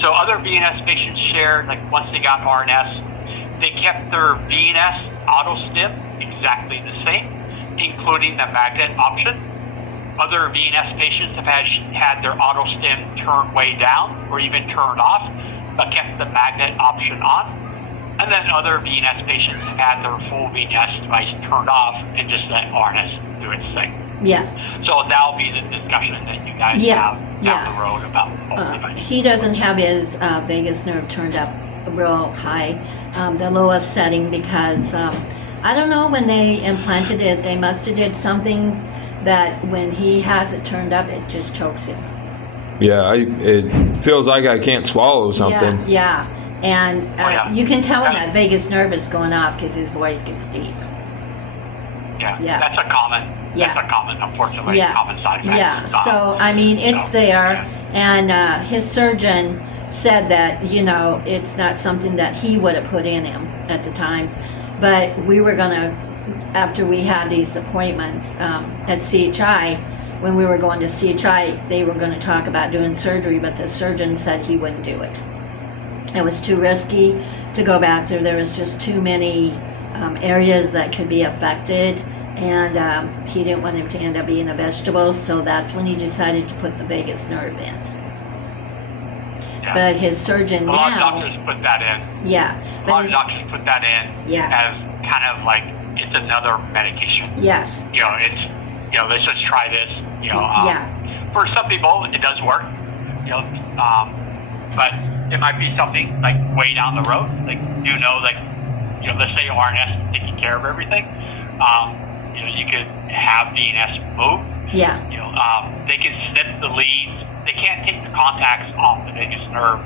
So other BNS patients shared, like once they got RNS, they kept their BNS auto stim exactly the same, including the magnet option. Other VNS patients have had their auto stim turned way down or even turned off, but kept the magnet option on. And then other VNS patients have had their full VNS device turned off and just let RNS do its thing. Yeah. So that'll be the discussion that you guys Yeah, have yeah. down the road about both devices. He doesn't have his vagus nerve turned up real high, the lowest setting, because I don't know, when they implanted it, they must have did something that when he has it turned up, it just chokes him. Yeah, it feels like I can't swallow something. Yeah. And yeah. you can tell when that vagus nerve is going off because his voice gets deep. Yeah. That's a common, unfortunately, Yeah. common side effect. Yeah, so I mean, it's there, and his surgeon said that, you know, it's not something that he would have put in him at the time, but we were gonna, after we had these appointments at CHI, when we were going to CHI, they were gonna talk about doing surgery, but the surgeon said he wouldn't do it. It was too risky to go back there. There was just too many areas that could be affected, and he didn't want him to end up being a vegetable, so that's when he decided to put the vagus nerve in. Yeah. But his surgeon A lot of now, doctors put that in. yeah, A but lot of his, doctors put that in Yeah. as kind of like it's another medication. yes, You know, it's, you know, let's just try this. You know, yeah, for some people it does work. You know, but it might be something like way down the road. Like you know, like let's say RNS is taking care of everything. You could have DNS move. Yeah. They can snip the leads. They can't take the contacts off the vagus nerve,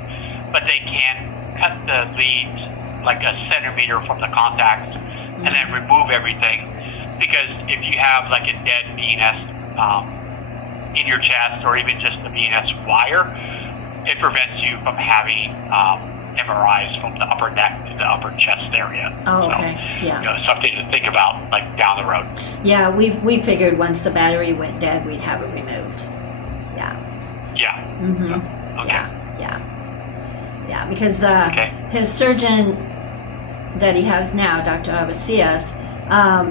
but they can cut the leads like a centimeter from the contacts and then remove everything. Because if you have like a dead VNS in your chest or even just the VNS wire, it prevents you from having MRIs from the upper neck to the upper chest area. Oh, okay. Yeah. Something to think about like down the road. Yeah, we figured once the battery went dead, we'd have it removed. Yeah. Yeah. Mm-hmm. So, okay. Yeah, because Okay. his surgeon that he has now, Dr. Avasias,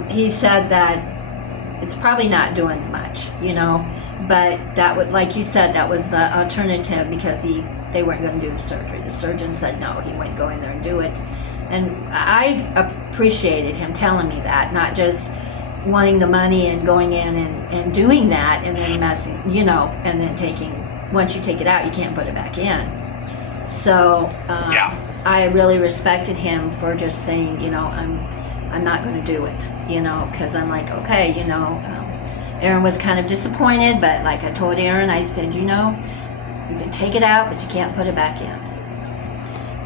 he said that it's probably not doing much, but that would, like you said, that was the alternative because they weren't going to do the surgery. The surgeon said no, he wouldn't go in there and do it. And I appreciated him telling me that, not just wanting the money and going in and doing that and then messing, and then once you take it out, you can't put it back in. So I really respected him for just saying, I'm not going to do it, because I'm like, okay, Aaron was kind of disappointed, but like I told Aaron, I said, you can take it out, but you can't put it back in.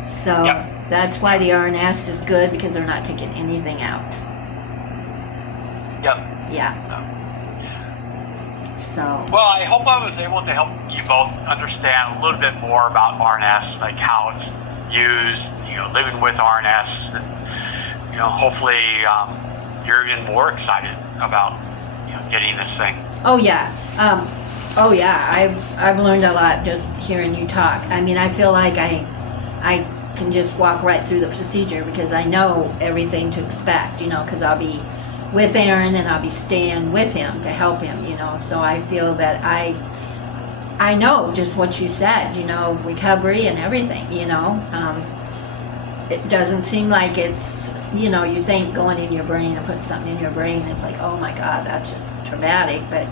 So that's why the RNS is good, because they're not taking anything out. Yep. Yeah. So. Well, I hope I was able to help you both understand a little bit more about RNS, like how it's used, living with RNS, and hopefully you're even more excited about getting this thing. Oh yeah. I've learned a lot just hearing you talk. I mean, I feel like I can just walk right through the procedure because I know everything to expect. Because I'll be with Aaron and I'll be staying with him to help him. So I feel that I know just what you said. Recovery and everything. It doesn't seem like it's, you think going in your brain and putting something in your brain, it's like, oh my God, that's just traumatic. But,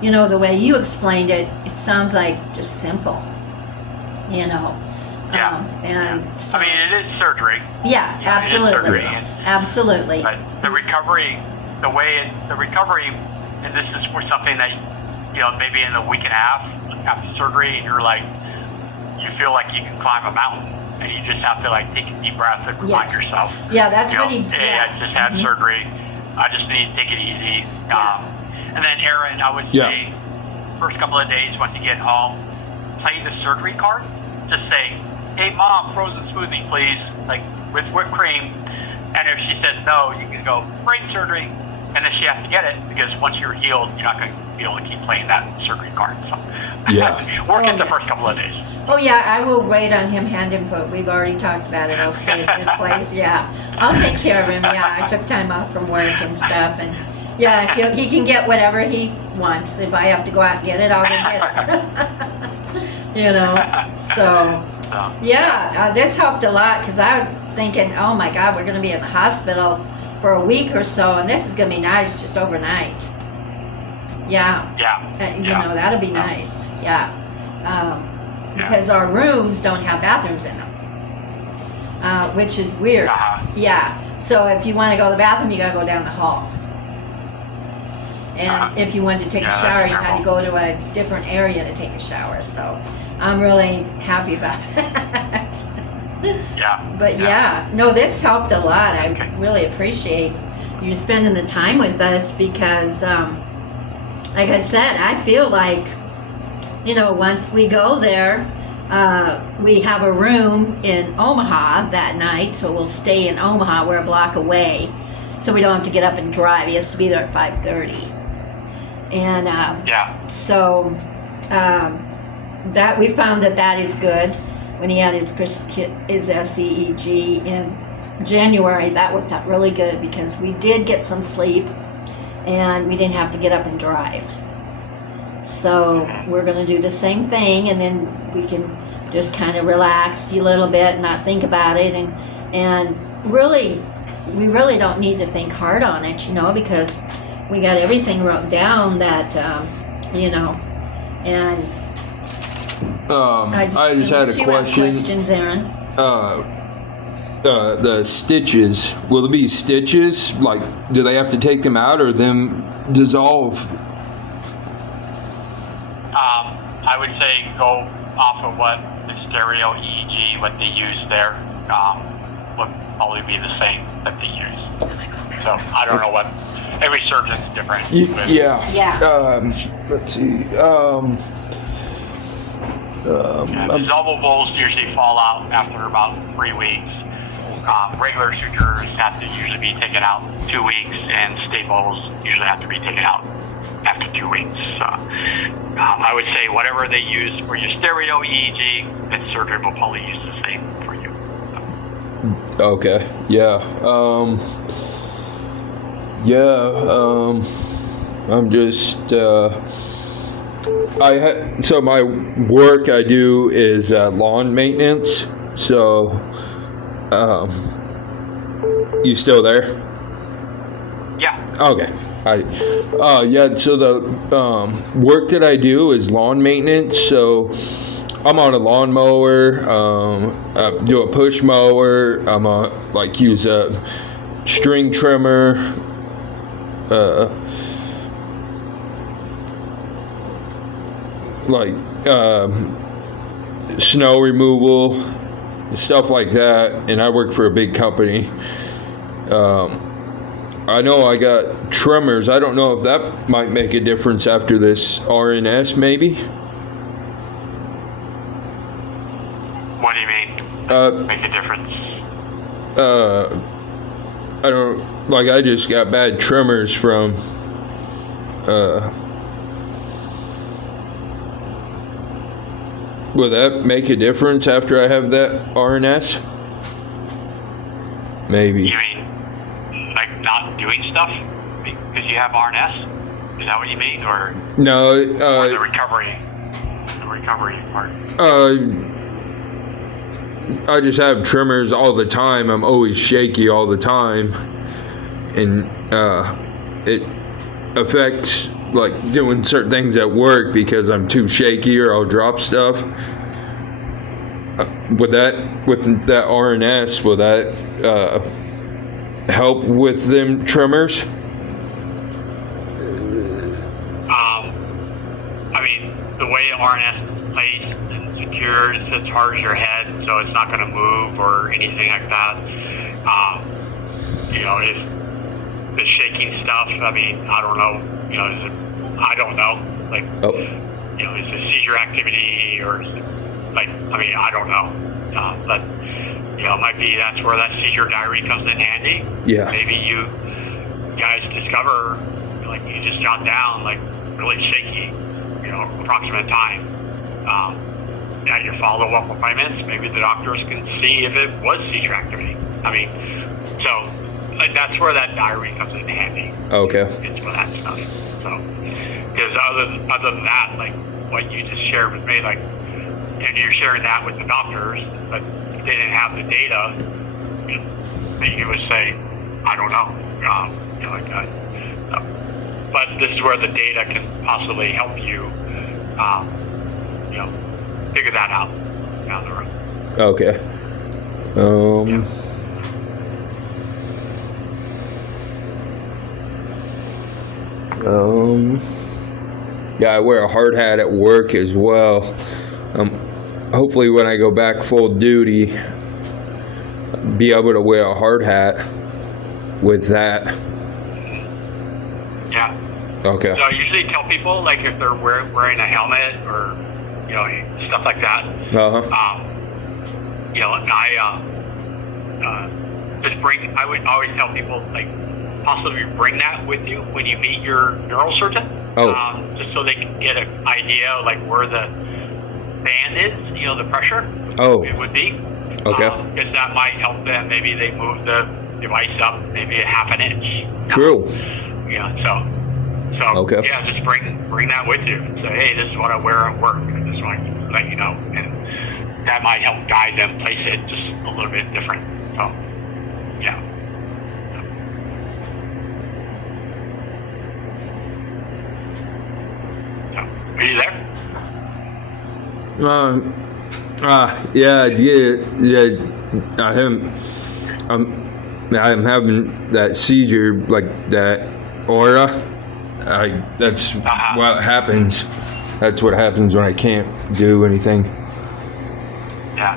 the way you explained it, it sounds like just simple, Yeah. So, I mean, it is surgery. Yeah, absolutely. It is surgery. Absolutely. But the recovery, and this is for something that, maybe in a week and a half after surgery, and you're like, you feel like you can climb a mountain. And you just have to take a deep breath and remind yourself. Yeah, that's what he. Hey, I just had surgery. I just need to take it easy. And then Aaron, I would say, first couple of days once you get home, play the surgery card. Just say, "Hey, Mom, frozen smoothie, please, with whipped cream." And if she says no, you can go brain surgery, and then she has to get it because once you're healed, you're not going to be able to keep playing that surgery card. So, work it the first couple of days. Oh yeah, I will wait on him hand and foot. We've already talked about it. I'll stay at his place. Yeah, I'll take care of him. Yeah, I took time off from work and stuff, and he can get whatever he wants. If I have to go out and get it, I'll go get it. So this helped a lot because I was thinking, oh my God, we're going to be in the hospital for a week or so, and this is going to be nice just overnight. That'll be nice. Because our rooms don't have bathrooms in them, which is weird. So if you want to go to the bathroom, you got to go down the hall. And if you wanted to take a shower, you had to go to a different area to take a shower. So I'm really happy about that. But this helped a lot. I really appreciate you spending the time with us because, like I said, I feel like, once we go there, we have a room in Omaha that night, so we'll stay in Omaha. We're a block away, so we don't have to get up and drive. He has to be there at 5:30. And that we found that is good. When he had his SCEG in January, that worked out really good because we did get some sleep, and we didn't have to get up and drive. So we're going to do the same thing, and then we can just kind of relax a little bit and not think about it. And really, we really don't need to think hard on it, because we got everything wrote down that, and I just had a She question. had questions, Aaron. The stitches. Will there be stitches? Like, do they have to take them out or them dissolve? I would say go off of what the stereo EEG, what they use there, would probably be the same that they use. So I don't know what, every surgeon's different. Yeah. Let's see. Dissolvables usually fall out after about 3 weeks. Regular sutures have to usually be taken out 2 weeks, and staples usually have to be taken out after 2 weeks. I would say whatever they use for your stereo EEG, the surgeon will probably use the same for you. Okay. Yeah. I'm just. So my work I do is lawn maintenance. So, you still there? Yeah. Okay. So the work that I do is lawn maintenance. So I'm on a lawnmower. I do a push mower. Use a string trimmer. Snow removal, stuff like that. And I work for a big company. I know I got tremors. I don't know if that might make a difference after this RNS, maybe. What do you mean? Make a difference? I don't, I just got bad tremors from, will that make a difference after I have that RNS? Maybe. You mean like not doing stuff because you have RNS? Is that what you mean, or No. or the recovery part? I just have tremors all the time. I'm always shaky all the time, and it affects doing certain things at work because I'm too shaky or I'll drop stuff. With that RNS, will that help with them tremors? I mean, the way RNS is placed and secured, it sits hard as your head, so it's not going to move or anything like that. If the shaking stuff, I mean, I don't know. I don't know. Is it seizure activity or is it, I don't know. But it might be that's where that seizure diary comes in handy. Yeah. Maybe you guys discover, you just jot down, really shaky, approximate time. At your follow-up appointments, maybe the doctors can see if it was seizure activity. I mean, so that's where that diary comes in handy. Okay. It's for that stuff. So, because other than that, what you just shared with me, and you're sharing that with the doctors, but if they didn't have the data, you would say, I don't know, but this is where the data can possibly help you, figure that out down the road. Okay. Yeah, I wear a hard hat at work as well. Hopefully when I go back full duty, be able to wear a hard hat with that. Yeah. Okay. So I usually tell people, if they're wearing a helmet or, stuff like that. Uh-huh. I would always tell people, possibly bring that with you when you meet your neurosurgeon. Oh. Just so they can get an idea, where the band is, the pressure. Oh. It would be. Okay. Because that might help them. Maybe they move the device up maybe a half an inch. True. So okay. Yeah, just bring that with you and say, hey, this is what I wear at work. I just want to let you know, and that might help guide them place it just a little bit different. So, yeah. So, are you there? Yeah, I'm having that seizure, like that aura. That's what happens. That's what happens when I can't do anything. Yeah.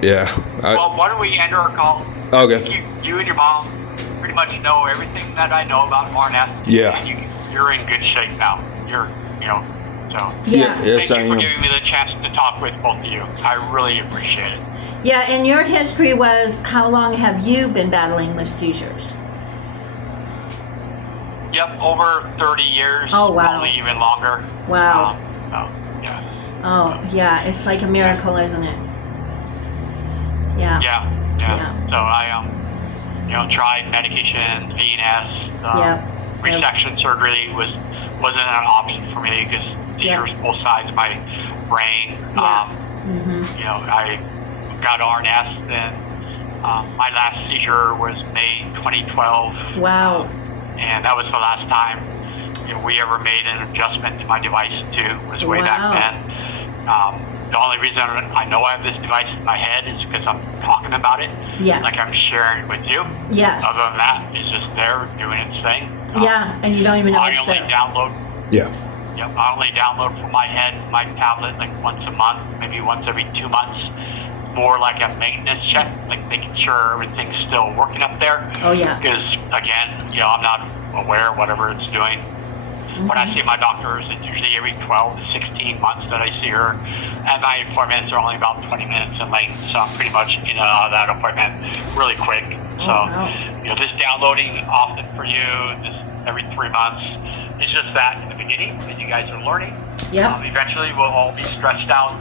Yeah. Well, why don't we end our call? Okay. You and your mom pretty much know everything that I know about RNS. Yeah. And you're in good shape now. You're, so. Yeah. Yes, Thank I you for am. giving me the chance to talk with both of you. I really appreciate it. Yeah, and your history was, how long have you been battling with seizures? Yep, over 30 years. Oh, wow. Probably even longer. Wow. Yeah. Oh, yeah, it's like a miracle, isn't it? Yeah. Yeah. Yeah. So I, tried medication, VNS. Yeah. Resection surgery wasn't an option for me because seizures both sides of my brain. Yeah. I got RNS, then my last seizure was May 2012. Wow. And that was the last time we ever made an adjustment to my device too. Was way back then. The only reason I know I have this device in my head is because I'm talking about it. Yeah. Like I'm sharing it with you. Yes. Other than that, it's just there doing its thing. Yeah, and you don't even know I it's only there. download. Yeah. Yep, I only download from my head, my tablet, like once a month, maybe once every 2 months. More like a maintenance check, like making sure everything's still working up there. Oh, yeah. Because again, I'm not aware of whatever it's doing. When I see my doctors, it's usually every 12 to 16 months that I see her. And my appointments are only about 20 minutes in length, so I'm pretty much in and out of that appointment really quick. So, wow. Just downloading often for you, just every 3 months, it's just that in the beginning, and you guys are learning. Yep. Eventually, we'll all be stretched out.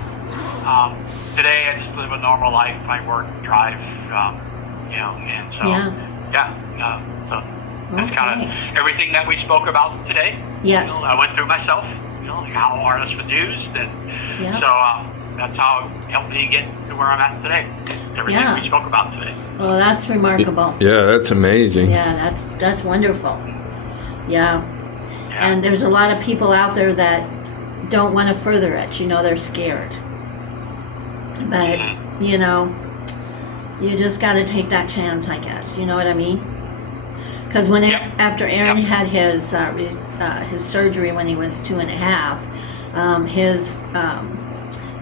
Today, I just live a normal life. I work, drive, and so, so that's kind of everything that we spoke about today. Yes. I went through myself, how RNS was used, and so that's how it helped me get to where I'm at today. Everything we spoke about today. Oh, that's remarkable. Yeah, that's amazing. Yeah, that's wonderful. Yeah. And there's a lot of people out there that don't want to further it. They're scared. But, you just got to take that chance, I guess. You know what I mean? Because after Aaron had his surgery when he was 2.5, his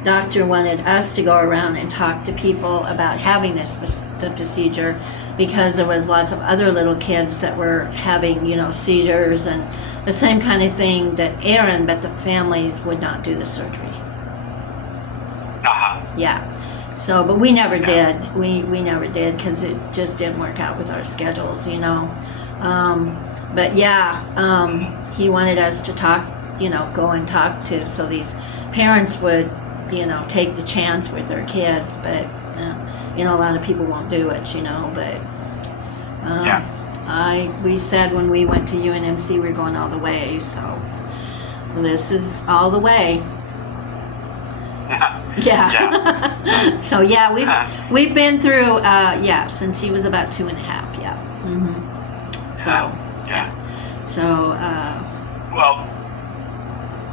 doctor wanted us to go around and talk to people about having the procedure, because there was lots of other little kids that were having, seizures and the same kind of thing that Aaron, but the families would not do the surgery. Yeah. So, but we never did. We never did because it just didn't work out with our schedules, But he wanted us to talk, go and talk to, so these parents would, take the chance with their kids. But, a lot of people won't do it, But we said when we went to UNMC, we're going all the way. So this is all the way. Yeah. So we've been through since he was about 2.5. Yeah. So So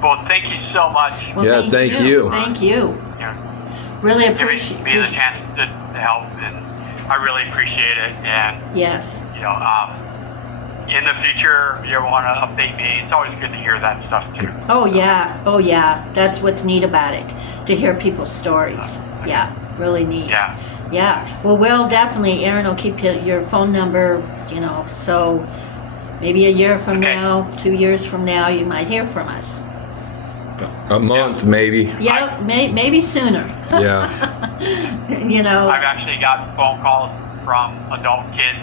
well, thank you so much. Well, thank you. Thank you. Really appreciate Giving me the chance to help, and I really appreciate it. And yes. In the future, if you ever want to update me, it's always good to hear that stuff too. Oh yeah. That's what's neat about it, to hear people's stories. Yeah, really neat. Yeah. Well, we'll definitely, Aaron will keep your phone number, so maybe a year from now, 2 years from now, you might hear from us. A month, maybe. Yeah, maybe sooner. Yeah. I've actually got phone calls from adult kids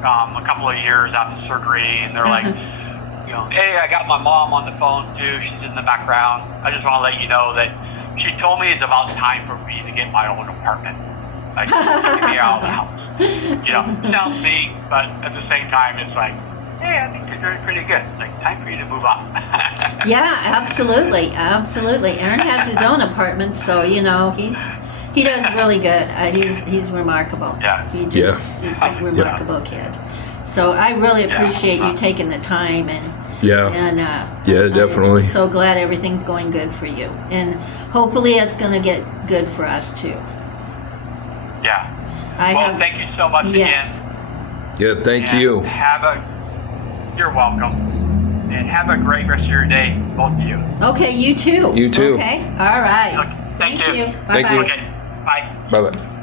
a couple of years after surgery, and they're like, hey, I got my mom on the phone too. She's in the background. I just want to let you know that she told me it's about time for me to get my own apartment. Like, get me out of the house. Sounds neat, but at the same time, it's like, hey, I think you're doing pretty good. It's like, time for you to move on. Yeah, absolutely. Aaron has his own apartment, so he does really good. He's remarkable. Yeah. He's a remarkable kid. So I really appreciate you taking the time, and Yeah. And Yeah, definitely. I'm so glad everything's going good for you, and hopefully it's going to get good for us too. Yeah. Well, thank you so much Yes. again. Yeah, thank And you. You're welcome. And have a great rest of your day, both of you. Okay, you too. You too. Okay, all right. Okay, thank you. Bye Thank bye. you. Okay, bye. Bye bye.